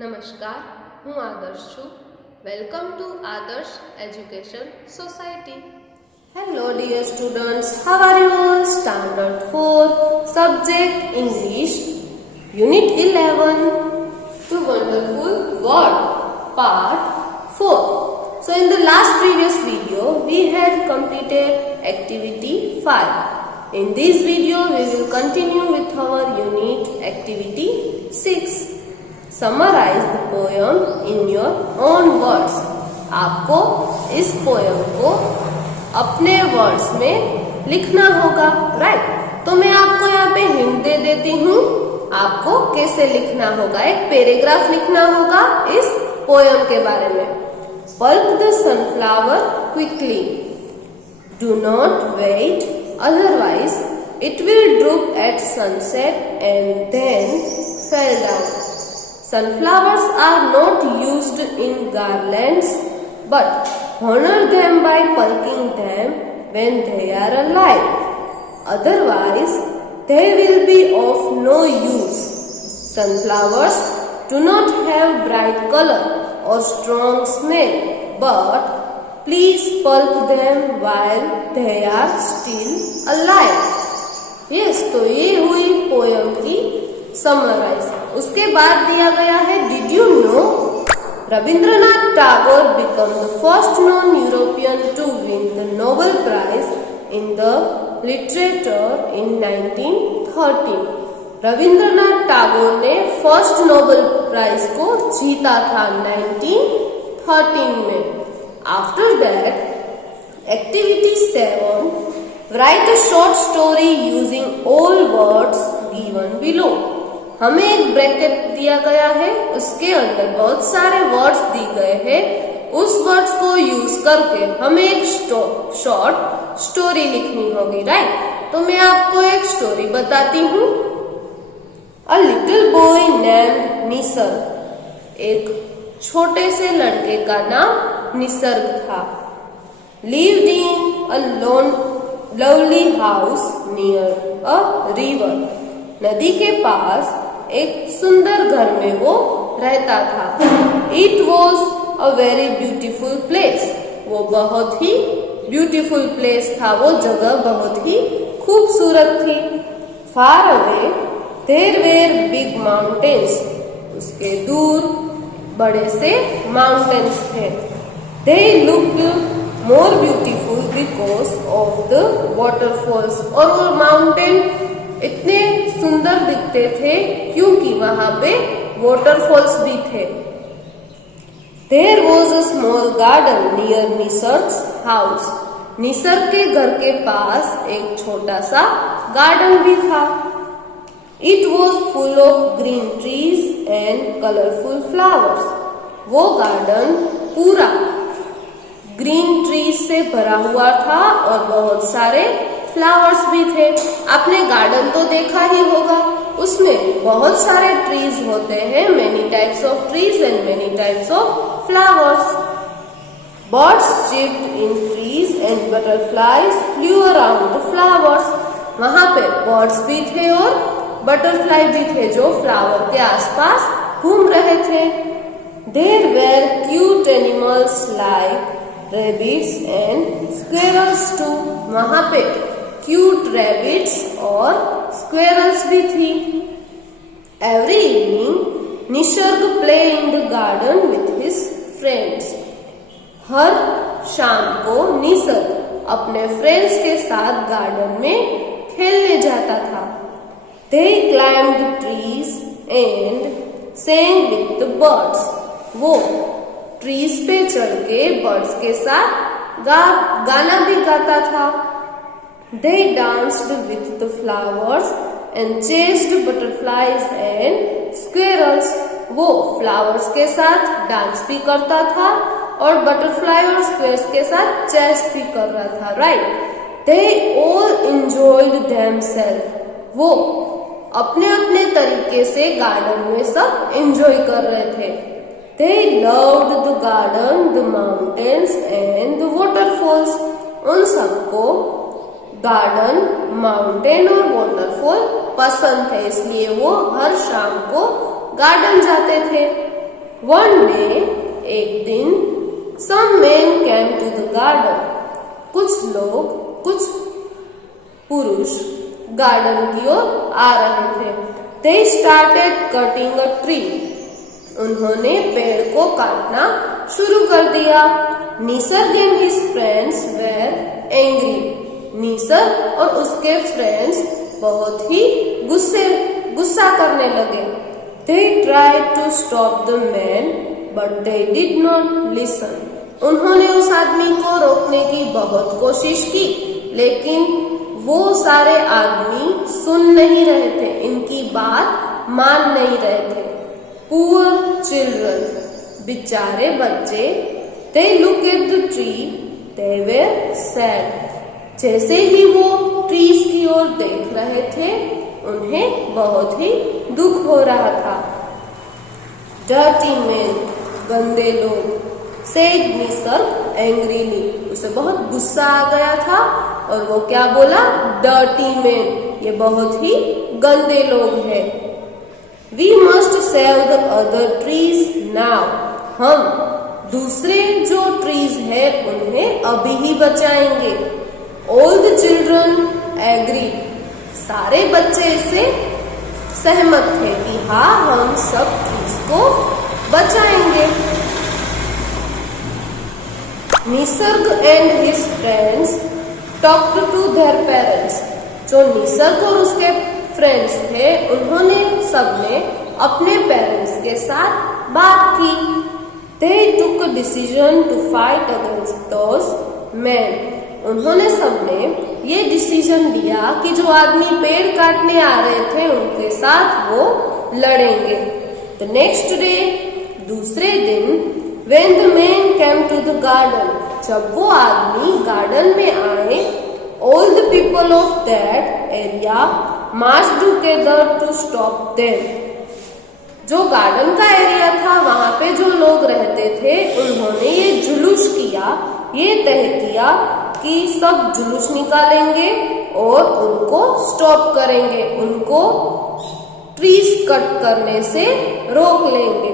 નમસ્કાર, હું આદર્શ છું. વેલકમ ટુ આદર્શ education society. Hello dear students, how are you all? Standard 4, subject English, Unit 11, The Wonderful World, Part 4. So in the last previous video, we had completed activity 5. In this video, we will continue with our unit activity 6. Summarize the poem in your own words. आपको इस poem को अपने words में लिखना होगा, right? तो मैं आपको यहाँ पे हिंट दे देती हूँ आपको कैसे लिखना होगा. एक पैराग्राफ लिखना होगा इस पोयम के बारे में. Pulp the sunflower quickly. Do not wait, otherwise it will droop at sunset and then fall down. Sunflowers are not used in garlands, but honor them by pulping them when they are alive. Otherwise, they will be of no use. Sunflowers do not have bright color or strong smell, but please pulp them while they are still alive. Yes, तो ये हुई poem की summarise. उसके बाद दिया गया है did you know Rabindranath Tagore became the first known European to win the Nobel Prize in the Literature in 1913. Rabindranath Tagore ने फर्स्ट नोबेल प्राइज को जीता था 1913 में. After that activity 7, right a short story using all words given below. हमें एक bracket दिया गया है, उसके अंदर बहुत सारे वर्ड्स दिए गए हैं. उस वर्ड्स को यूज करके हमें एक शॉर्ट स्टोरी लिखनी होगी, राइट? तो मैं आपको एक स्टोरी बताती हूँ. A little boy named Nisarga. एक छोटे से लड़के का नाम निसर्ग था. Lived in a lovely house near a river. नदी के पास एक सुंदर घर में वो रहता था. It was a very beautiful place. वो बहुत ही ब्यूटीफुल प्लेस था, वो जगह बहुत ही खूबसूरत थी. Far away there were big mountains. उसके दूर बड़े से माउंटेन्स थे. They looked more beautiful because of the waterfalls. और वो माउंटेन इतने सुंदर दिखते थे क्योंकि वहां पे वाटरफॉल्स भी थे. There was a small garden near Nisarg's house. Nisarg के घर के पास एक छोटा सा गार्डन भी था. It was full of green trees and colourful flowers. वो गार्डन पूरा ग्रीन ट्रीज से भरा हुआ था और बहुत सारे फ्लावर्स भी थे. आपने गार्डन तो देखा ही होगा, उसमें बहुत सारे ट्रीज होते हैं, many types of trees and many types of flowers. Birds chipped in trees and butterflies flu around the flowers. वहां पे बर्ड्स भी थे और बटरफ्लाई भी थे जो फ्लावर के आसपास घूम रहे थे. There were cute animals like rabbits and squirrels too. वहां पे क्यूट रैबिट्स और स्क्वेरल्स भी थी. Every evening Nisarg play in the garden with his friends. हर शाम को निसर्ग अपने फ्रेंड्स के साथ गार्डन में खेलने जाता था. They climbed trees and sang with the birds. वो ट्रीज पे चढ़ के बर्ड्स के साथ गाना भी गाता था. They danced with the flowers and chased butterflies and squirrels. वो फ्लावर्स के साथ डांस भी करता था और बटरफ्लाई और स्क्वेयर्स के साथ चेस भी कर रहा था, right? They all enjoyed themselves. वो अपने अपने तरीके से गार्डन में सब एंजॉय कर रहे थे. They loved the garden, the mountains and the waterfalls. उन सबको गार्डन, माउंटेन और वाटरफॉल पसंद थे, इसलिए वो हर शाम को गार्डन जाते थे. वन डे, एक दिन, some men came to the garden. कुछ लोग, कुछ पुरुष गार्डन की ओर आ रहे थे. They started cutting a tree. उन्होंने पेड़ को काटना शुरू कर दिया. Nisarga and his friends were angry. Nisarga और उसके फ्रेंड्स बहुत ही गुस्सा करने लगे. They tried to stop the man, but they did not listen. उन्होंने उस आदमी को रोकने की बहुत कोशिश की, लेकिन वो सारे आदमी सुन नहीं रहे थे, इनकी बात मान नहीं रहे थे. Poor children, बेचारे बच्चे. They looked at the tree, they were sad. जैसे ही वो ट्रीज की ओर देख रहे थे, उन्हें बहुत ही दुख हो रहा था. Dirty men, गंदे लोग. Said निसर्ग angrily, उसे बहुत गुस्सा आ गया था और वो क्या बोला? Dirty men, ये बहुत ही गंदे लोग हैं. We must save the other trees now. हम दूसरे जो ट्रीज है उन्हें अभी ही बचाएंगे. All the children agreed. सारे बच्चे इससे सहमत थे कि हाँ, हम सब ट्रीज को बचाएंगे. Nisarg and his friends talked to their parents. जो निसर्ग और उसके फ्रेंड्स थे, उन्होंने सबने अपने पेरेंट्स के साथ बात की. They took a decision to fight against those men. उन्होंने सबने ये डिसीजन लिया कि जो आदमी पेड़ काटने आ रहे थे, उनके साथ वो लड़ेंगे. The next day, दूसरे दिन, when the men came to the garden, जब वो आदमी गार्डन में आए, all the people of that area marched together to stop them. जो गार्डन का एरिया था, वहां पे जो लोग रहते थे, उन्होंने ये जुलूस किया, ये तय किया कि सब जुलूस निकालेंगे और उनको स्टॉप करेंगे, उनको ट्रीज कट करने से रोक लेंगे.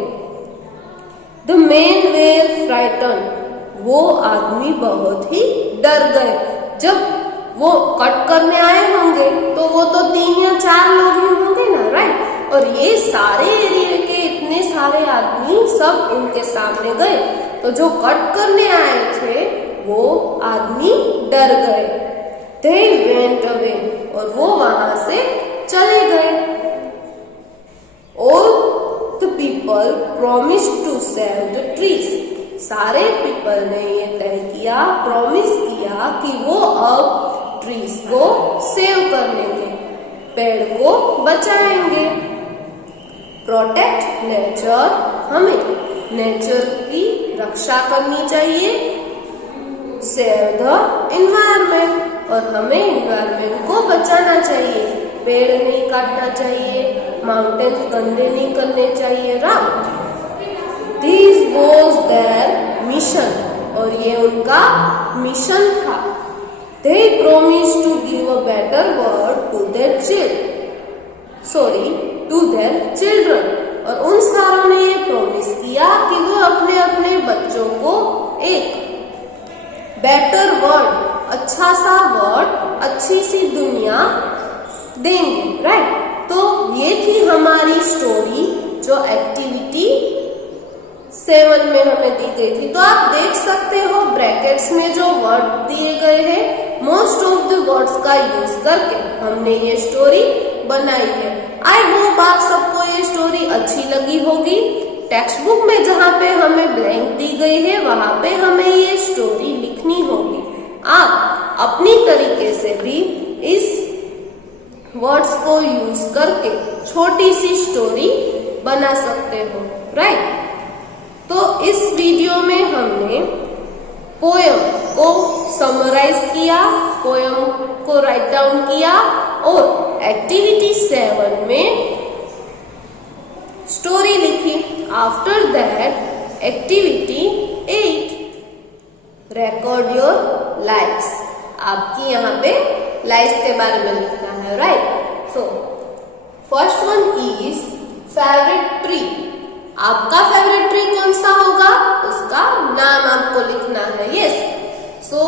The men were frightened. वो आदमी बहुत ही डर गए. जब वो कट करने आए होंगे तो वो तो 3 या 4 लोग ही होंगे ना, राइट? और ये सारे एरिया के इतने सारे आदमी सब उनके सामने गए, तो जो कट करने आए थे वो आदमी डर गए. They went away. और वो वहां से चले गए. All the people promised to save the trees. सारे पीपल ने ये तय किया, प्रॉमिस किया कि वो अब ट्रीज को सेव कर लेंगे, पेड़ को बचाएंगे. प्रोटेक्ट नेचर, हमें नेचर की रक्षा करनी चाहिए. सेव द एनवायरमेंट, और हमें एनवायरमेंट को बचाना चाहिए. पेड़ नहीं काटना चाहिए, माउंटेन्स गंदे नहीं करने चाहिए. Right? This was their mission, और ये उनका मिशन था. They promise to give a better world to their children. और उन सारों ने ये प्रोमिस किया कि वो अपने अपने बच्चों को एक बेटर वर्ल्ड, अच्छा सा वर्ल्ड, अच्छी सी दुनिया देंगे. राइट? तो ये थी हमारी स्टोरी जो एक्टिविटी 7 में हमें दी गई थी. तो आप देख सकते हो ब्रैकेट्स में जो वर्ड दिए गए हैं, मोस्ट ऑफ द वर्ड्स का यूज करके हमने ये स्टोरी बनाई है. आई होप आप सबको ये स्टोरी अच्छी लगी होगी. टेक्स्ट बुक में जहाँ पे हमें ब्लैंक दी गई है, वहां पे हमें ये स्टोरी लिखनी होगी. आप अपनी तरीके से भी इस वर्ड्स को यूज करके छोटी सी स्टोरी बना सकते हो. राइट? तो इस वीडियो में हमने पोयम को समराइज किया, पोयम को राइट डाउन किया, और एक्टिविटी 7 में स्टोरी लिखी. After that activity 8, record your lifes. आपकी यहाँ पे लाइफ के बारे में लिखना है. Right? So first one is favourite tree. आपका फेवरेट ट्री कौन सा होगा उसका नाम आपको लिखना है. यस. सो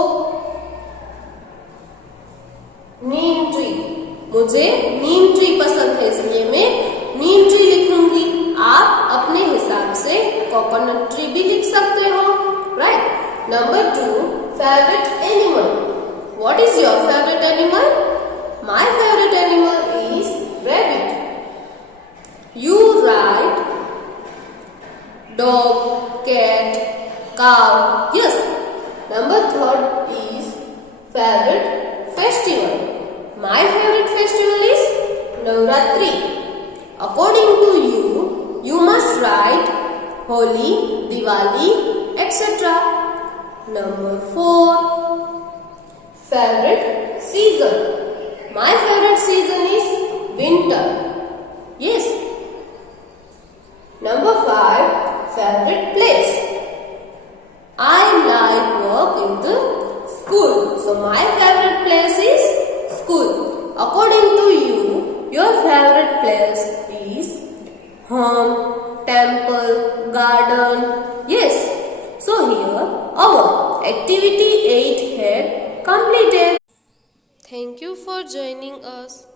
नीम ट्री, मुझे नीम ट्री पसंद है इसलिए मैं नीम ट्री लिखूंगी. आप अपने हिसाब से कोकोनट ट्री भी लिख सकते हो. Right. Number 2, favourite animal. What is your favourite animal? My favourite animal is rabbit. You write dog, cat, cow. Yes. Number 3 is favorite festival. My favorite festival is Navratri. According to you, you must write Holi, Diwali, etc. Number 4, favorite season. My favorite season is winter. Yes. Number 5, favorite place. I like work in the school. So my favorite place is school. According to you, your favorite place is home, temple, garden. Yes. So here our activity 8 had completed. Thank you for joining us.